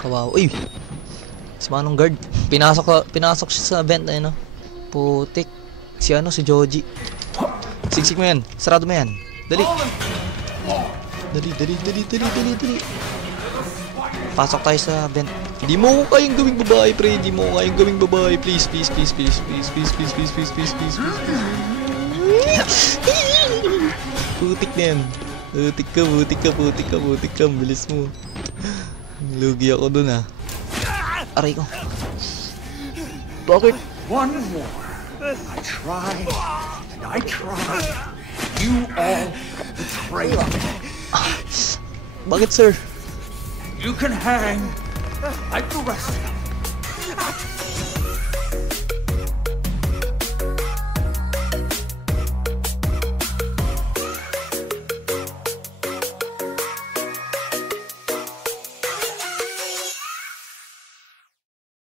Kawawa. Uy! Si Manong guard. Pinasok siya sa vent na yun, no? Putik. Si Joji. Sigsig mo yan. Sarado mo yan. Dali. Dali. Pasok tayo sa vent. Hindi mo ko kayong gawing babae, pre. Hindi mo ko kayong gawing babae. Please. Putik na yan. Putik ka. Bilis mo. Lugi ako dun, ha. Aray ko. Bakit? One more. I tried. You all betrayed me. Bakit, sir? You can hang like the rest of them.